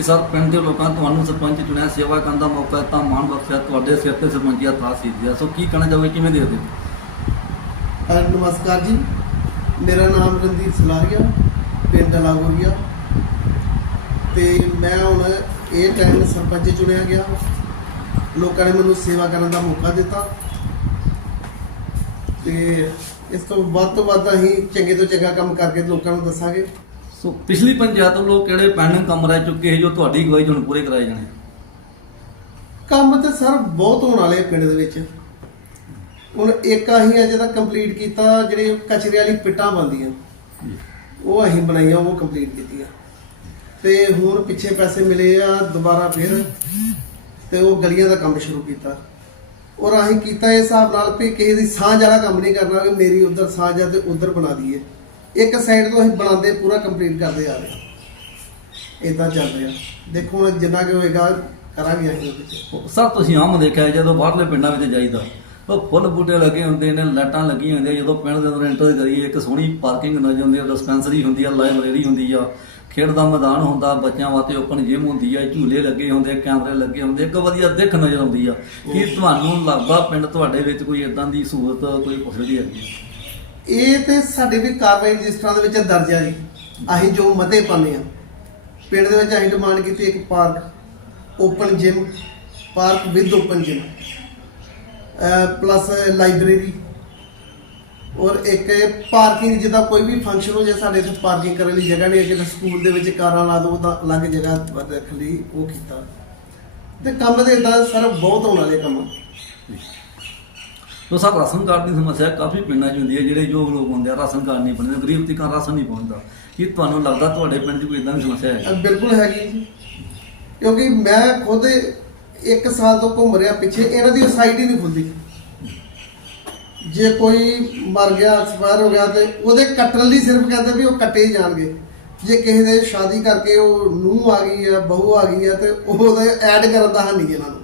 ਕਿ ਸਰ, ਪਿੰਡ ਦੇ ਲੋਕਾਂ ਤੁਹਾਨੂੰ ਸਰਪੰਚ ਚੁਣਿਆ, ਸੇਵਾ ਕਰਨ ਦਾ ਮੌਕਾ ਦਿੱਤਾ, ਮਾਣ ਬਖਸ਼ਿਆ, ਤੁਹਾਡੇ ਸਿਰ ਤੇ ਸਰਪੰਚੀਆ ਥਾ ਸੀ ਦਿਆ ਸੋ ਕੀ ਕਹਿਣਾ ਚਾਹੋਗੇ, ਕਿਵੇਂ ਦੇਖਦੇ ਹੋ? ਨਮਸਕਾਰ ਜੀ। ਮੇਰਾ ਨਾਮ ਰਣਦੀਪ ਸਲਾਰੀਆ, ਪਿੰਡ ਲਾਗੋਰੀਆ ਤੇ ਮੈਂ ਹੁਣ ਇਹ ਟਾਈਮ ਸਰਪੰਚ ਚੁਣਿਆ ਗਿਆ। ਲੋਕਾਂ ਨੇ ਮੈਨੂੰ ਸੇਵਾ ਕਰਨ ਦਾ ਮੌਕਾ ਦਿੱਤਾ। ਤੇ ਇਸ ਤੋਂ ਵੱਧ ਤੋਂ ਵੱਧ ਅਸੀਂ ਚੰਗੇ ਤੋਂ ਚੰਗਾ ਕੰਮ ਕਰਕੇ ਲੋਕਾਂ ਨੂੰ ਦੱਸਾਂਗੇ। ਸੋ ਪਿਛਲੀ ਪੰਚਾਇਤ ਵੱਲੋਂ ਕਿਹੜੇ ਪੈਂਡਿੰਗ ਕੰਮ ਰਹਿ ਚੁੱਕੇ ਜੋ ਤੁਹਾਡੀ ਅਗਵਾਈ 'ਚ ਹੁਣ ਪੂਰੇ ਕਰਾਏ ਜਾਣੇ? ਕੰਮ ਤੇ ਸਰ ਬਹੁਤ ਹੋਣ ਵਾਲੇ ਆ ਪਿੰਡ ਦੇ ਵਿੱਚ। ਹੁਣ ਇੱਕ ਅਸੀਂ ਅਜੇ ਤੱਕ ਕੰਪਲੀਟ ਕੀਤਾ ਜਿਹੜੇ ਕਚਰੇ ਵਾਲੀ ਪਿੱਟਾਂ ਬੰਦੀਆਂ ਉਹ ਅਸੀਂ ਬਣਾਈਆਂ ਉਹ ਕੰਪਲੀਟ ਕੀਤੀਆਂ। ਤੇ ਹੁਣ ਪਿੱਛੇ ਪੈਸੇ ਮਿਲੇ ਆ ਦੁਬਾਰਾ ਫਿਰ ਤੇ ਉਹ ਗਲੀਆਂ ਦਾ ਕੰਮ ਸ਼ੁਰੂ ਕੀਤਾ। ਔਰ ਅਸੀਂ ਕੀਤਾ ਇਸ ਹਿਸਾਬ ਨਾਲ ਵੀ ਕਿਸੇ ਦੀ ਸਾਂਝ ਵਾਲਾ ਕੰਮ ਨਹੀਂ ਕਰਨਾ ਕਿ ਮੇਰੀ ਉਧਰ ਸਾਂਝ ਆ ਤੇ ਉਧਰ ਬਣਾ ਦਈਏ। ਇੱਕ ਸਾਈਡ ਤੋਂ ਅਸੀਂ ਬਣਾਉਂਦੇ ਪੂਰਾ ਕੰਪਲੀਟ ਕਰਦੇ ਆ ਰਹੇ। ਇਦਾਂ ਚੱਲ ਰਿਹਾ। ਦੇਖੋ ਹੁਣ ਜਿੰਨਾ ਕਿ ਹੋਏਗਾ ਕਰਾਂਗੇ ਅਸੀਂ ਉਹਦੇ 'ਚ ਸਰ ਤੁਸੀਂ ਆਮ ਦੇਖਿਆ ਜਦੋਂ ਬਾਹਰਲੇ ਪਿੰਡਾਂ ਵਿੱਚ ਜਾਈਦਾ ਉਹ ਫੁੱਲ ਬੂਟੇ ਲੱਗੇ ਹੁੰਦੇ ਨੇ ਲਾਈਟਾਂ ਲੱਗੀਆਂ ਹੁੰਦੀਆਂ ਜਦੋਂ ਪਿੰਡ ਦੇ ਅੰਦਰ ਐਂਟਰ ਕਰੀਏ ਇੱਕ ਸੋਹਣੀ ਪਾਰਕਿੰਗ ਨਜ਼ਰ ਆਉਂਦੀ ਹੈ ਡਿਸਪੈਂਸਰੀ ਹੁੰਦੀ ਆ ਲਾਇਬ੍ਰੇਰੀ ਹੁੰਦੀ ਆ ਖੇਡ ਦਾ ਮੈਦਾਨ ਹੁੰਦਾ ਬੱਚਿਆਂ ਵਾਸਤੇ ਓਪਨ ਜਿਮ ਹੁੰਦੀ ਆ ਝੂਲੇ ਲੱਗੇ ਹੁੰਦੇ ਕੈਮਰੇ ਲੱਗੇ ਹੁੰਦੇ ਇੱਕ ਵਧੀਆ ਦਿੱਖ ਨਜ਼ਰ ਆਉਂਦੀ ਆ। ਕੀ ਤੁਹਾਨੂੰ ਲੱਗਦਾ ਪਿੰਡ ਤੁਹਾਡੇ ਵਿੱਚ ਕੋਈ ਇਦਾਂ ਦੀ ਸਹੂਲਤ ਕੋਈ ਫੈਸਿਲਿਟੀ ਹੈਗੀ? ਇਹ ਤੇ ਸਾਡੇ ਵੀ ਕਾਰਵਾਈ ਰਜਿਸਟਰਾਂ ਦੇ ਵਿੱਚ ਦਰਜ ਆ ਜੀ। ਅਸੀਂ ਜੋ ਮਤੇ ਪਾਉਂਦੇ ਆ ਪਿੰਡ ਦੇ ਵਿੱਚ ਅਸੀਂ ਡਿਮਾਂਡ ਕੀਤੀ ਇੱਕ park open gym park with open gym plus library ਔਰ ਇੱਕ ਪਾਰਕਿੰਗ ਜਿੱਦਾਂ ਕੋਈ ਵੀ ਫੰਕਸ਼ਨ ਹੋ ਜਾਏ ਸਾਡੇ ਇੱਥੇ ਪਾਰਕਿੰਗ ਕਰਨ ਲਈ ਜਗ੍ਹਾ ਨਹੀਂ ਹੈ ਕਿ ਸਕੂਲ ਦੇ ਵਿੱਚ ਕਾਰਾਂ ਲਾ ਦੋ ਤਾਂ ਅਲੱਗ ਜਗ੍ਹਾ ਰੱਖਣ ਲਈ ਉਹ ਕੀਤਾ। ਤੇ ਕੰਮ ਦੇ ਇਦਾਂ ਸਰ ਬਹੁਤ ਹੋਣ ਵਾਲੇ ਕੰਮ। ਤੋ ਸਰ ਰਾਸ਼ਨ ਕਾਰਡ ਦੀ ਸਮੱਸਿਆ ਕਾਫੀ ਪਿੰਡਾਂ 'ਚ ਹੁੰਦੀ ਹੈ, ਜਿਹੜੇ ਯੋਗ ਲੋਕ ਹੁੰਦੇ ਆ, ਰਾਸ਼ਨ ਕਾਰਡ ਨਹੀਂ ਬਣਦੇ, ਗਰੀਬ ਤੀਕਾਂ ਰਾਸ਼ਨ ਨਹੀਂ ਪਹੁੰਚਦਾ। ਕੀ ਤੁਹਾਨੂੰ ਲੱਗਦਾ ਤੁਹਾਡੇ ਪਿੰਡ 'ਚ ਕੋਈ ਇਦਾਂ ਦੀ ਸਮੱਸਿਆ ਹੈ? ਬਿਲਕੁਲ ਹੈਗੀ ਜੀ। ਕਿਉਂਕਿ ਮੈਂ ਖੁਦ ਇੱਕ ਸਾਲ ਤੋਂ ਘੁੰਮ ਰਿਹਾ ਪਿੱਛੇ, ਇਹਨਾਂ ਦੀ ਸਾਈਟ ਹੀ ਨਹੀਂ ਖੁੱਲਦੀ ਜੇ ਕੋਈ ਮਰ ਗਿਆ, ਐਕਸਪਾਇਰ ਹੋ ਗਿਆ ਤੇ ਉਹਦੇ ਕੱਟਣ ਲਈ ਸਿਰਫ ਕਹਿੰਦੇ ਵੀ ਉਹ ਕੱਟੇ ਹੀ ਜਾਣਗੇ। ਜੇ ਕਿਸੇ ਦੇ ਸ਼ਾਦੀ ਕਰਕੇ ਉਹ ਨੂੰਹ ਆ ਗਈ ਹੈ, ਬਹੂ ਆ ਗਈ ਹੈ ਤੇ ਉਹਦੇ ਐਡ ਕਰਨ ਦਾ ਹੈ ਨਹੀਂ ਇਹਨਾਂ ਨੂੰ।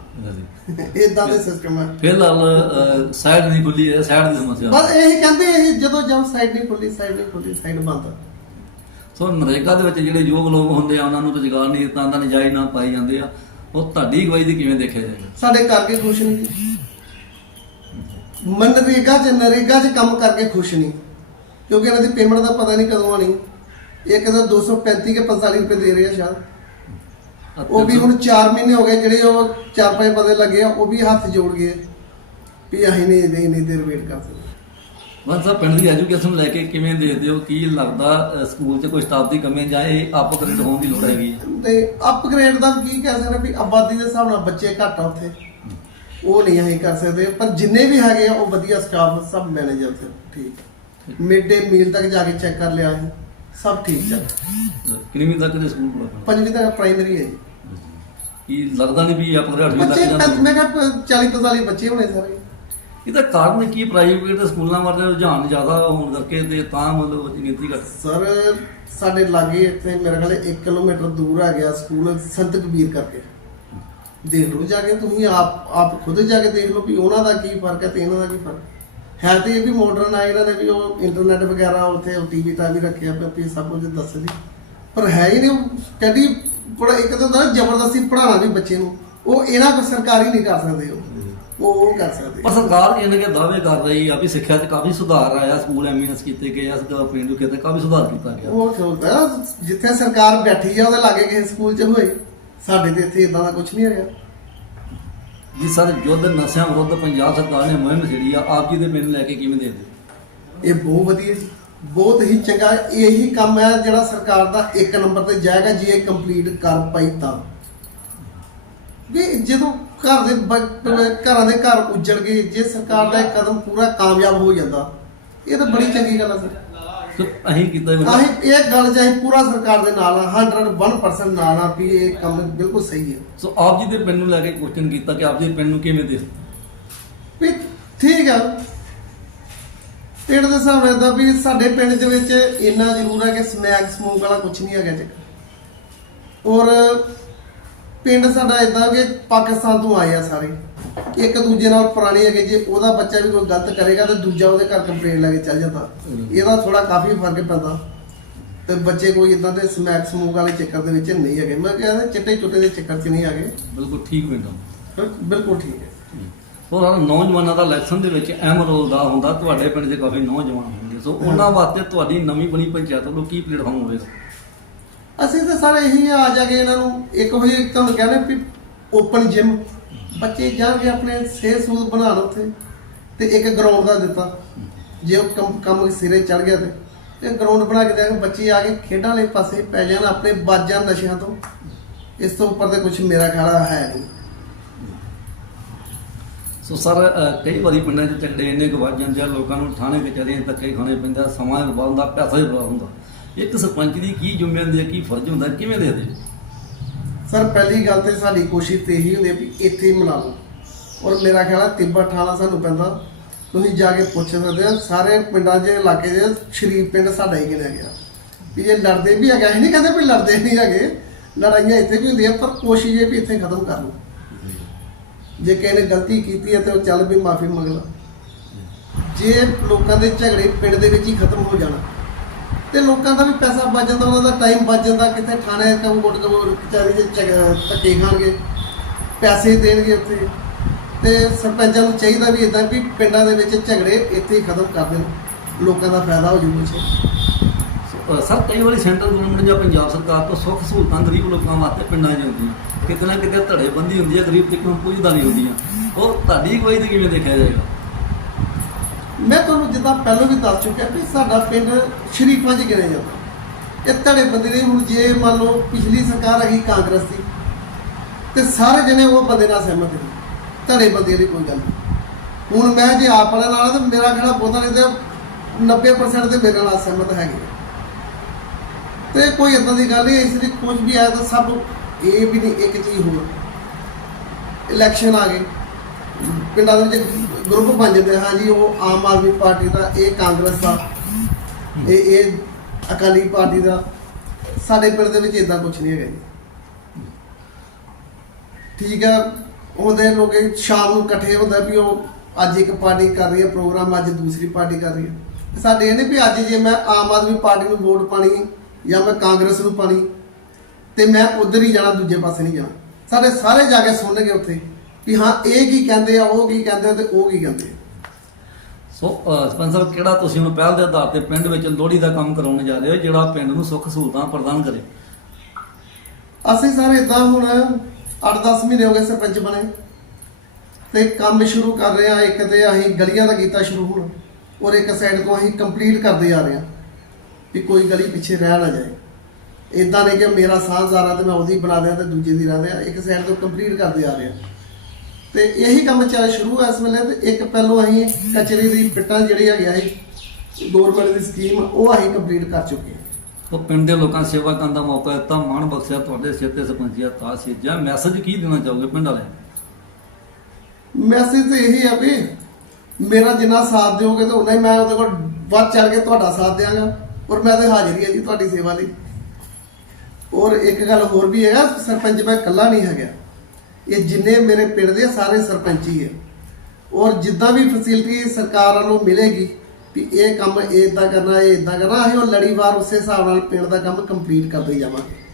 ਇਦਾਂ ਦੇ ਸਿਸਟਮ ਹੈ ਫਿਲਹਾਲ ਸਾਈਡ ਨਹੀਂ ਖੁੱਲੀ ਹੈ ਸਾਈਡ ਦੀ ਸਮੱਸਿਆ। ਬਸ ਇਹੀ ਕਹਿੰਦੇ ਇਹ ਜਦੋਂ ਜਦ ਸਾਈਡ ਨਹੀਂ ਖੁੱਲੀ ਸਾਈਡ ਨਹੀਂ ਖੁੱਲੀ ਸਾਈਡ ਬੰਦ। ਸੋ ਨਰੇਗਾ ਦੇ ਵਿੱਚ ਜਿਹੜੇ ਯੋਗ ਲੋਕ ਹੁੰਦੇ ਆ ਉਹਨਾਂ ਨੂੰ ਰੁਜ਼ਗਾਰ ਨਹੀਂ ਦਿੱਤਾ ਉਹਨਾਂ ਨਜਾਇਜ਼ ਨਾ ਪਾਈ ਜਾਂਦੇ ਆ। ਉਹ ਤੁਹਾਡੀ ਅਗਵਾਈ ਦੀ ਕਿਵੇਂ ਦੇਖਿਆ ਜਾਏਗਾ ਸਾਡੇ ਕਰਕੇ ਖੁਸ਼ ਨਹੀਂ। ਮਨਰੇਗਾ ਚ ਨਰੇਗਾ ਚ ਕੰਮ ਕਰਕੇ ਖੁਸ਼ ਨਹੀਂ। ਕਿਉਂਕਿ ਇਹਨਾਂ ਦੀ ਪੇਮੈਂਟ ਦਾ ਪਤਾ ਨਹੀਂ ਕਦੋਂ ਆਣੀ ਇੱਕ ਤਾਂ 235 ਕੇ 45 ਰੁਪਏ ਦੇ ਰਹੇ ਸ਼ਾਇਦ। ਉਹ ਵੀ ਹੁਣ 4 ਮਹੀਨੇ ਹੋ ਗਏ ਜਿਹੜੇ ਉਹ ਚਾਰ ਪੰਜ ਪਤੇ ਲੱਗੇ ਆ ਉਹ ਵੀ ਹੱਥ ਜੋੜ ਗਏ ਵੀ ਅਸੀਂ ਨਹੀਂ ਨਹੀਂ ਨਹੀਂ ਦੇਰ ਵੇਟ ਕਰ ਸਕਦੇ। ਬਸ ਸਾਹਿਬ ਪਿੰਡ ਦੀ ਐਜੂਕੇਸ਼ਨ ਲੈ ਕੇ ਕਿਵੇਂ ਦੇਖਦੇ ਹੋ? ਕੀ ਲੱਗਦਾ ਸਕੂਲ 'ਚ ਕੋਈ ਸਟਾਫ ਦੀ ਕਮੀ ਜਾਂ ਇਹ ਅਪਗ੍ਰੇਡ ਹੋਣ ਦੀ ਲੋੜ ਹੈਗੀ? ਤੇ ਅਪਗ੍ਰੇਡ ਦਾ ਕੀ ਕਹਿ ਸਕਦੇ ਵੀ ਆਬਾਦੀ ਦੇ ਹਿਸਾਬ ਨਾਲ ਬੱਚੇ ਘੱਟ ਆ ਉੱਥੇ। ਉਹ ਨਹੀਂ ਅਸੀਂ ਕਰ ਸਕਦੇ ਪਰ ਜਿੰਨੇ ਵੀ ਹੈਗੇ ਆ ਉਹ ਵਧੀਆ ਸਟਾਫ ਸਭ ਮੈਨੇਜਰ ਤੇ ਠੀਕ। ਮਿਡ ਡੇ ਮੀਲ ਤੱਕ ਜਾ ਕੇ ਚੈੱਕ ਕਰ ਲਿਆ ਅਸੀਂ। ਸਭ ਠੀਕ ਚੱਲ ਕਿੰਨਵੀਂ ਤੱਕ ਦੇ ਸਕੂਲ ਪੰਜਵੀਂ ਤੱਕ ਪ੍ਰਾਇਮਰੀ ਹੈ ਜੀ। ਕੀ ਲੱਗਦਾ ਨਹੀਂ ਵੀ ਅਪਗ੍ਰੇਡ ਅੱਠਵੀਂ ਬੱਚੇ ਤੱਕ ਜਾਂਦੇ ਮੈਂ ਕਿਹਾ 40 45 ਬੱਚੇ ਹੋਣੇ ਸਾਰੇ। ਇਹਦਾ ਕਾਰਨ ਕੀ ਪ੍ਰਾਈਵੇਟ ਸਕੂਲਾਂ ਵੱਲ ਰੁਝਾਨ ਜ਼ਿਆਦਾ ਹੋਣ ਕਰਕੇ ਤੇ ਤਾਂ ਮਤਲਬ ਗਿਣਤੀ ਘੱਟ। ਸਰ ਸਾਡੇ ਲਾਗੇ ਇੱਥੇ ਮੇਰੇ ਖਿਆਲ 1 ਕਿਲੋਮੀਟਰ ਦੂਰ ਆ ਗਿਆ ਸਕੂਲ ਸੰਤ ਕਬੀਰ ਕਰਕੇ। ਦੇਖ ਲਓ ਜਾ ਕੇ ਤੁਸੀਂ ਆਪ ਆਪ ਖੁਦ ਜਾ ਕੇ ਦੇਖ ਲਓ ਵੀ ਉਹਨਾਂ ਦਾ ਕੀ ਫ਼ਰਕ ਹੈ ਤੇ ਇਹਨਾਂ ਦਾ ਕੀ ਫ਼ਰਕ ਹੈ। ਤੇ ਇਹ ਵੀ ਮਾਡਰਨ ਆ ਇਹਨਾਂ ਨੇ ਵੀ ਉਹ ਇੰਟਰਨੈਟ ਵਗੈਰਾ ਉੱਥੇ ਟੀਵੀ ਤਾਂ ਵੀ ਰੱਖਿਆ ਪਿਆ ਵੀ ਸਭ ਕੁਝ ਦੱਸਦੀ ਪਰ ਹੈ ਹੀ ਨਹੀਂ ਕਦੀ ਪੜਾ ਇੱਕ ਤਾਂ ਹੁੰਦਾ ਜ਼ਬਰਦਸਤੀ ਪੜਾਉਣਾ ਵੀ ਬੱਚੇ ਨੂੰ ਉਹ ਇਹਨਾਂ ਕੋ ਸਰਕਾਰੀ ਨਹੀਂ ਕਰ ਸਕਦੇ ਉਹ। ਉਹ ਕਰ ਸਕਦੇ। ਪਰ ਸਰਕਾਰ ਇਹਨਾਂ ਕੇ ਦਾਅਵੇ ਕਰ ਰਹੀ ਆ ਵੀ ਸਿੱਖਿਆ 'ਚ ਕਾਫੀ ਸੁਧਾਰ ਆਇਆ ਸਕੂਲ ਐਮਐਨਐਸ ਕੀਤੇ ਗਏ ਆ ਸਕੂਲ ਪਿੰਡੂ ਕਿਤੇ ਕਾਫੀ ਸੁਧਾਰ ਕੀਤਾ ਗਿਆ। ਉਹ ਹੁੰਦਾ ਜਿੱਥੇ ਸਰਕਾਰ ਬੈਠੀ ਆ ਉਹਦੇ ਲਾਗੇ ਕਿਸੇ ਸਕੂਲ 'ਚ ਹੋਏ ਸਾਡੇ ਤੇ ਇੱਥੇ ਇਦਾਂ ਦਾ ਕੁਝ ਨਹੀਂ ਹੈਗਾ। ਜੀ ਸਰ, ਯੁੱਧ ਨਸ਼ਿਆਂ ਵਿਰੁੱਧ ਪੰਜਾਬ ਸਰਕਾਰ ਨੇ ਮੁਹਿੰਮ ਛੇੜੀ ਆ, ਆਪ ਜੀ ਦੇ ਪਿੰਡ ਲੈ ਕੇ ਕਿਵੇਂ ਦੇਖਦੇ ਇਹ ਬਹੁਤ ਵਧੀਆ ਜੀ। ਬਹੁਤ ਹੀ ਚੰਗਾ, ਇਹੀ ਕੰਮ ਹੈ ਜਿਹੜਾ ਸਰਕਾਰ ਦਾ ਇੱਕ ਨੰਬਰ ਤੇ ਜਾਏਗਾ, ਜੇ ਇਹ ਕੰਪਲੀਟ ਕਰ ਪਾਈ ਤਾਂ। ਵੀ ਜਦੋਂ ਘਰ ਦੇ ਘਰਾਂ ਦੇ ਘਰ ਉੱਜੜ ਗਏ, ਜੇ ਸਰਕਾਰ ਦਾ ਇਹ ਕਦਮ ਪੂਰਾ ਕਾਮਯਾਬ ਹੋ ਜਾਂਦਾ, ਇਹ ਤਾਂ ਬੜੀ ਚੰਗੀ ਗੱਲ ਹੈ ਸਰ। ਅਸੀਂ ਕੀਤਾ ਹੀ ਅਸੀਂ ਇਹ ਗੱਲ ਚਾਹੇ ਪੂਰਾ ਸਰਕਾਰ ਦੇ ਨਾਲ ਆ 101% ਨਾਲ ਆ ਵੀ ਇਹ ਕੰਮ ਬਿਲਕੁਲ ਸਹੀ ਹੈ। ਸੋ ਆਪ ਜੀ ਦੇ ਪਿੰਡ ਨੂੰ ਲੈ ਕੇ ਕੁਐਸਚਨ ਕੀਤਾ ਕਿ ਆਪ ਜੀ ਦੇ ਪਿੰਡ ਨੂੰ ਕਿਵੇਂ ਦੇਖਦੇ? ਵੀ ਠੀਕ ਆ। ਪਿੰਡ ਦੇ ਹਿਸਾਬ ਨਾਲ ਵੀ ਸਾਡੇ ਪਿੰਡ ਦੇ ਵਿੱਚ ਇੰਨਾ ਜ਼ਰੂਰ ਹੈ ਕਿ ਸਮੈਕ ਸਮੋਕ ਵਾਲਾ ਕੁਝ ਨਹੀਂ ਹੈਗਾ ਚੱਕਰ ਔਰ ਪਿੰਡ ਸਾਡਾ ਇਦਾਂ ਕਿ ਪਾਕਿਸਤਾਨ ਤੋਂ ਆਏ ਆ ਸਾਰੇ। ਇੱਕ ਦੂਜੇ ਨਾਲ ਪੁਰਾਣੇ ਹੈਗੇ ਜੇ ਉਹਦਾ ਬੱਚਾ ਵੀ ਕੋਈ ਗਲਤ ਕਰੇਗਾ ਤਾਂ ਦੂਜਾ ਉਹਦੇ ਘਰ ਕੰਪਲੇਂਟ ਲੈ ਕੇ ਚੱਲ ਜਾਂਦਾ। ਇਹਦਾ ਥੋੜਾ ਕਾਫੀ ਫ਼ਰਕ ਪੈਂਦਾ। ਤੇ ਬੱਚੇ ਕੋਈ ਇਦਾਂ ਦੇ ਸਮੈਕ ਸਮੂਕ ਵਾਲੇ ਚੱਕਰ ਦੇ ਵਿੱਚ ਨਹੀਂ ਹੈਗੇ। ਮੈਂ ਕਹਿੰਦਾ ਚਿੱਟੇ ਚੁੱਟੇ ਦੇ ਚੱਕਰ 'ਚ ਨਹੀਂ ਹੈਗੇ। ਬਿਲਕੁਲ ਠੀਕ ਬਿਲ- ਬਿਲਕੁਲ ਠੀਕ ਹੈ। ਹੋਰ ਆਹ ਨੌਜਵਾਨਾਂ ਦਾ ਇਲੈਕਸ਼ਨ ਦੇ ਵਿੱਚ ਅਹਿਮ ਰੋਲ ਦਾ ਹੁੰਦਾ ਤੁਹਾਡੇ ਪਿੰਡ 'ਚ ਕਾਫੀ ਨੌਜਵਾਨ ਹੋਣਗੇ ਸੋ ਉਹਨਾਂ ਵਾਸਤੇ ਤੁਹਾਡੀ ਨਵੀਂ ਬਣੀ ਪੰਚਾਇਤ ਵੱਲੋਂ ਕੀ ਪਲੇਟਫਾਰਮ ਹੋਵੇਗਾ? ਅਸੀਂ ਤਾਂ ਸਾਰੇ ਇਹੀ ਆ ਜਾ ਕੇ ਇਹਨਾਂ ਨੂੰ ਇੱਕ ਹੋਈ ਤੁਹਾਨੂੰ ਕਹਿੰਦੇ ਵੀ ਓਪਨ ਜਿਮ ਬੱਚੇ ਜਾਣਗੇ ਆਪਣੇ ਸਿਹਤ ਸੂਤ ਬਣਾਉਣ ਉੱਥੇ ਤੇ ਇੱਕ ਗਰਾਊਂਡ ਦਾ ਦਿੱਤਾ। ਜੇ ਉਹ ਕੰਮ ਕੰਮ ਸਿਰੇ ਚੜ ਗਿਆ ਤੇ। ਤੇ ਗਰਾਊਂਡ ਬਣਾ ਕੇ ਦੇ ਬੱਚੇ ਆ ਕੇ ਖੇਡਾਂ ਵਾਲੇ ਪਾਸੇ ਪੈ ਜਾਣ, ਆਪਣੇ ਬਾਜਾਂ ਨਸ਼ਿਆਂ ਤੋਂ। ਇਸ ਤੋਂ ਉੱਪਰ ਤੇ ਕੁਝ ਮੇਰਾ ਖਿਆਲ ਹੈ ਨਹੀਂ। ਸੋ ਸਰ ਕਈ ਵਾਰੀ ਪਿੰਡਾਂ 'ਚ ਝਗੜੇ ਇੰਨੇ ਕੁ ਵੱਜ ਜਾਂਦੇ ਆ, ਲੋਕਾਂ ਨੂੰ ਥਾਣੇ ਕਚਹਿਰੀਆਂ ਧੱਕੇ ਖਾਣੇ ਪੈਂਦਾ ਸਮਾਂ ਵੀ ਬਰਬਾਦ ਹੁੰਦਾ ਪੈਸਾ ਵੀ ਬਰਬਾਦ ਹੁੰਦਾ। ਇੱਕ ਸਰਪੰਚ ਦੀ ਕੀ ਜ਼ਿੰਮੇਵਾਰੀ ਹੈ ਕੀ ਫਰਜ਼ ਹੁੰਦਾ, ਕਿਵੇਂ ਦੇ ਦੇ ਸਰ, ਪਹਿਲੀ ਗੱਲ ਤੇ ਸਾਡੀ ਕੋਸ਼ਿਸ਼ ਤੇ ਇਹੀ ਹੁੰਦੀ ਹੈ ਵੀ ਇੱਥੇ ਹੀ ਮਨਾ ਲਓ। ਔਰ ਮੇਰਾ ਖਿਆਲ ਹੈ ਤਿੱਬਾ ਠਾਣਾ ਸਾਨੂੰ ਪੈਂਦਾ, ਤੁਸੀਂ ਜਾ ਕੇ ਪੁੱਛ ਸਕਦੇ ਹੋ ਸਾਰੇ ਪਿੰਡਾਂ ਦੇ ਇਲਾਕੇ ਦੇ ਸ਼ਰੀਫ ਪਿੰਡ ਸਾਡਾ ਹੀ ਗਿਣਿਆ ਗਿਆ। ਵੀ ਇਹ ਲੜਦੇ ਵੀ ਹੈਗੇ, ਅਸੀਂ ਨਹੀਂ ਕਹਿੰਦੇ ਵੀ ਲੜਦੇ ਨਹੀਂ ਹੈਗੇ, ਲੜਾਈਆਂ ਇੱਥੇ ਵੀ ਹੁੰਦੀਆਂ, ਪਰ ਕੋਸ਼ਿਸ਼ ਇਹ ਵੀ ਇੱਥੇ ਖਤਮ ਕਰ ਲਓ। ਜੇ ਕਿਸੇ ਨੇ ਗਲਤੀ ਕੀਤੀ ਹੈ ਤੇ ਉਹ ਚੱਲ ਵੀ ਮਾਫੀ ਮੰਗ ਲਾ। ਜੇ ਲੋਕਾਂ ਦੇ ਝਗੜੇ ਪਿੰਡ ਦੇ ਵਿੱਚ ਹੀ ਖਤਮ ਹੋ ਜਾਣਾ ਤੇ ਲੋਕਾਂ ਦਾ ਵੀ ਪੈਸਾ ਬਚ ਜਾਂਦਾ, ਉਹਨਾਂ ਦਾ ਟਾਈਮ ਬਚ ਜਾਂਦਾ, ਕਿਤੇ ਥਾਣੇ ਕੰਮ ਕੋਟ ਕਬੂਰ ਕਚਹਿਰੀ ਦੇ ਧੱਕੇ ਖਾਣਗੇ, ਪੈਸੇ ਦੇਣਗੇ ਉੱਥੇ। ਤੇ ਸਰਪੰਚਾਂ ਨੂੰ ਚਾਹੀਦਾ ਵੀ ਇਦਾਂ ਵੀ ਪਿੰਡਾਂ ਦੇ ਵਿੱਚ ਝਗੜੇ ਇੱਥੇ ਹੀ ਖਤਮ ਕਰ ਦੇਣ, ਲੋਕਾਂ ਦਾ ਫਾਇਦਾ ਹੋ ਜੂਗਾ ਛੇ ਸਰ, ਕਈ ਵਾਰੀ ਸੈਂਟਰ ਗਵਰਨਮੈਂਟ ਜਾਂ ਪੰਜਾਬ ਸਰਕਾਰ ਤੋਂ ਸੁੱਖ ਸਹੂਲਤਾਂ ਗਰੀਬ ਲੋਕਾਂ ਵਾਸਤੇ ਪਿੰਡਾਂ 'ਚ ਹੁੰਦੀਆਂ। ਕਿਤੇ ਨਾ ਕਿਤੇ ਧੜੇਬੰਦੀ ਹੁੰਦੀ ਹੈ, ਗਰੀਬ ਤੱਕ ਪੁੱਜਦਾ ਨਹੀਂ ਹੁੰਦੀਆਂ। ਉਹ ਤੁਹਾਡੀ ਅਗਵਾਈ ਤੇ ਕਿਵੇਂ ਦੇਖਿਆ ਜਾਏਗਾ? ਮੈਂ ਤੁਹਾਨੂੰ ਜਿੱਦਾਂ ਪਹਿਲਾਂ ਵੀ ਦੱਸ ਚੁੱਕਿਆ ਕਿ ਸਾਡਾ ਪਿੰਡ ਸ਼ਰੀਫਾਂ 'ਚ ਗਿਣਿਆ ਜਾਂਦਾ। ਇਹ ਧੜੇ ਬੰਦੇ ਨੇ ਹੁਣ ਜੇ ਮੰਨ ਲਓ ਪਿਛਲੀ ਸਰਕਾਰ ਹੈਗੀ ਕਾਂਗਰਸ ਦੀ, ਤੇ ਸਾਰੇ ਜਣੇ ਉਹ ਬੰਦੇ ਨਾਲ ਸਹਿਮਤ ਨੇ। ਧੜੇ ਬੰਦੇ ਦੀ ਕੋਈ ਗੱਲ ਨਹੀਂ। ਹੁਣ ਮੈਂ ਜੇ ਆਪ ਵਾਲੇ ਨਾਲ ਆ, ਤਾਂ ਮੇਰਾ ਖਿਆਲ ਬਹੁਤਾ ਨਹੀਂ ਤੇ 90% ਦੇ ਮੇਰੇ ਨਾਲ ਸਹਿਮਤ ਹੈਗੇ ਤੇ ਕੋਈ ਇਦਾਂ ਦੀ ਗੱਲ ਨਹੀਂ, ਇਸ ਲਈ ਕੁਝ ਵੀ ਆਇਆ ਤਾਂ ਸਭ ਇਹ ਵੀ ਨਹੀਂ ਇੱਕ ਚੀਜ਼ ਹੋਰ। ਇਲੈਕਸ਼ਨ ਆ ਗਏ। ਪਿੰਡਾਂ ਦੇ ਵਿੱਚ ਗਰੁੱਪ ਬਣ ਜਾਂਦੇ ਹਾਂ ਜੀ ਉਹ ਆਮ ਆਦਮੀ ਪਾਰਟੀ ਦਾ, ਇਹ ਕਾਂਗਰਸ ਦਾ, ਇਹ ਇਹ ਅਕਾਲੀ ਪਾਰਟੀ ਦਾ। ਸਾਡੇ ਪਿੰਡ ਦੇ ਵਿੱਚ ਇਦਾਂ ਕੁਝ ਨਹੀਂ ਹੈਗਾ ਜੀ। ਠੀਕ ਆ, ਉਹਦੇ ਲੋਕੇ ਸ਼ਾਮ ਨੂੰ ਇਕੱਠੇ ਹੁੰਦਾ ਵੀ ਉਹ ਅੱਜ ਇੱਕ ਪਾਰਟੀ ਕਰ ਰਹੀ ਹੈ ਪ੍ਰੋਗਰਾਮ, ਅੱਜ ਦੂਸਰੀ ਪਾਰਟੀ ਕਰ ਰਹੀ ਹੈ। ਸਾਡੇ ਇਹ ਨੇ ਵੀ ਅੱਜ ਜੇ ਮੈਂ ਆਮ ਆਦਮੀ ਪਾਰਟੀ ਨੂੰ ਵੋਟ ਪਾਣੀ ਜਾਂ ਮੈਂ ਕਾਂਗਰਸ ਨੂੰ ਪਾਣੀ ਤੇ ਮੈਂ ਉਧਰ ਹੀ ਜਾਣਾ, ਦੂਜੇ ਪਾਸੇ ਨਹੀਂ ਜਾਣਾ। ਸਾਡੇ ਸਾਰੇ ਜਾ ਕੇ ਸੁਣਨਗੇ ਉੱਥੇ। ਵੀ ਹਾਂ ਇਹ ਕੀ ਕਹਿੰਦੇ ਆ ਉਹ ਕੀ ਕਹਿੰਦੇ ਤੇ ਉਹ ਕੀ ਕਹਿੰਦੇ ਸੋ ਸਰਪੰਚ ਸਾਹਿਬ ਕਿਹੜਾ ਤੁਸੀਂ ਹੁਣ ਪਹਿਲ ਦੇ ਆਧਾਰ ਤੇ ਪਿੰਡ ਵਿੱਚ ਲੋਹੜੀ ਦਾ ਕੰਮ ਕਰਾਉਣ ਜਾ ਰਹੇ ਹੋ ਜਿਹੜਾ ਪਿੰਡ ਨੂੰ ਸੁੱਖ ਸਹੂਲਤਾਂ ਪ੍ਰਦਾਨ ਕਰੇ? ਅਸੀਂ ਸਾਰੇ ਇਦਾਂ ਹੁਣ 8-10 ਮਹੀਨੇ ਹੋ ਗਏ ਸਰਪੰਚ ਬਣੇ। ਤੇ ਕੰਮ ਸ਼ੁਰੂ ਕਰ ਰਹੇ ਆ ਇੱਕ ਤੇ ਅਸੀਂ ਗਲੀਆਂ ਦਾ ਕੀਤਾ ਸ਼ੁਰੂ ਹੁਣ ਔਰ ਇੱਕ ਸਾਈਡ ਤੋਂ ਅਸੀਂ ਕੰਪਲੀਟ ਕਰਦੇ ਆ ਰਹੇ ਆ ਵੀ ਕੋਈ ਗਲੀ ਪਿੱਛੇ ਰਹਿ ਨਾ ਜਾਏ। ਇਦਾਂ ਨਹੀਂ ਕਿ ਮੇਰਾ ਸਾਹਝਾਰਾ ਤੇ ਮੈਂ ਉਹਦੀ ਬਣਾ ਦਿਆਂ ਤੇ ਦੂਜੇ ਦੀ ਰਹਿ ਦਿਆਂ ਇੱਕ ਸਾਈਡ ਤੋਂ ਕੰਪਲੀਟ ਕਰਦੇ ਆ ਰਹੇ ਆ ਤੇ ਇਹੀ ਕੰਮ ਚੱਲ ਸ਼ੁਰੂ ਹੈ ਇਸ ਵੇਲੇ ਤੇ ਇੱਕ ਪਹਿਲੋਂ ਅਸੀਂ ਕਚਰੇ ਦੀ ਪਿੱਟਾਂ ਜਿਹੜੀ ਹੈਗੀ ਆ ਇਹ ਗਵਰਨਮੈਂਟ ਦੀ ਸਕੀਮ ਉਹ ਅਸੀਂ ਕੰਪਲੀਟ ਕਰ ਚੁੱਕੇ ਹਾਂ। ਉਹ ਪਿੰਡ ਦੇ ਲੋਕਾਂ ਸੇਵਾ ਕਰਨ ਦਾ ਮੌਕਾ ਦਿੱਤਾ। ਮਾਣ ਬਖਸ਼ਿਆ ਤੁਹਾਡੇ ਸਿਰ ਤੇ ਸਰਪੰਚੀਆ ਤਾਜ ਜਾਂ ਮੈਸੇਜ ਕੀ ਦੇਣਾ ਚਾਹੋਗੇ ਪਿੰਡ ਵਾਲਿਆਂ ਮੈਸੇਜ ਤੇ ਇਹੀ ਆ ਵੀ ਮੇਰਾ ਜਿੰਨਾ ਸਾਥ ਦਿਓਗੇ ਤਾਂ ਉਨਾ ਹੀ ਮੈਂ ਉਹਦੇ ਕੋਲ ਵੱਧ ਚੜ ਕੇ ਤੁਹਾਡਾ ਸਾਥ ਦਿਆਂਗਾ ਔਰ ਮੈਂ ਤੇ ਹਾਜ਼ਰੀ ਹੈ ਜੀ ਤੁਹਾਡੀ ਸੇਵਾ ਲਈ। ਔਰ ਇੱਕ ਗੱਲ ਹੋਰ ਵੀ ਹੈਗਾ ਸਰਪੰਚ ਮੈਂ ਇਕੱਲਾ ਨਹੀਂ ਹੈਗਾ। ਇਹ ਜਿੰਨੇ ਮੇਰੇ ਪਿੰਡ ਦੇ ਸਾਰੇ ਸਰਪੰਚ ਹੀ ਹੈ ਔਰ ਜਿੱਦਾਂ ਵੀ ਫੈਸਿਲਿਟੀ ਸਰਕਾਰ ਵੱਲੋਂ ਮਿਲੇਗੀ ਵੀ ਇਹ ਕੰਮ ਇਦਾਂ ਕਰਨਾ, ਇਹ ਇਦਾਂ ਕਰਨਾ, ਅਸੀਂ ਉਹ ਲੜੀਵਾਰ ਉਸੇ ਹਿਸਾਬ ਨਾਲ ਪਿੰਡ ਦਾ ਕੰਮ ਕੰਪਲੀਟ ਕਰਦੇ ਜਾਵਾਂਗੇ।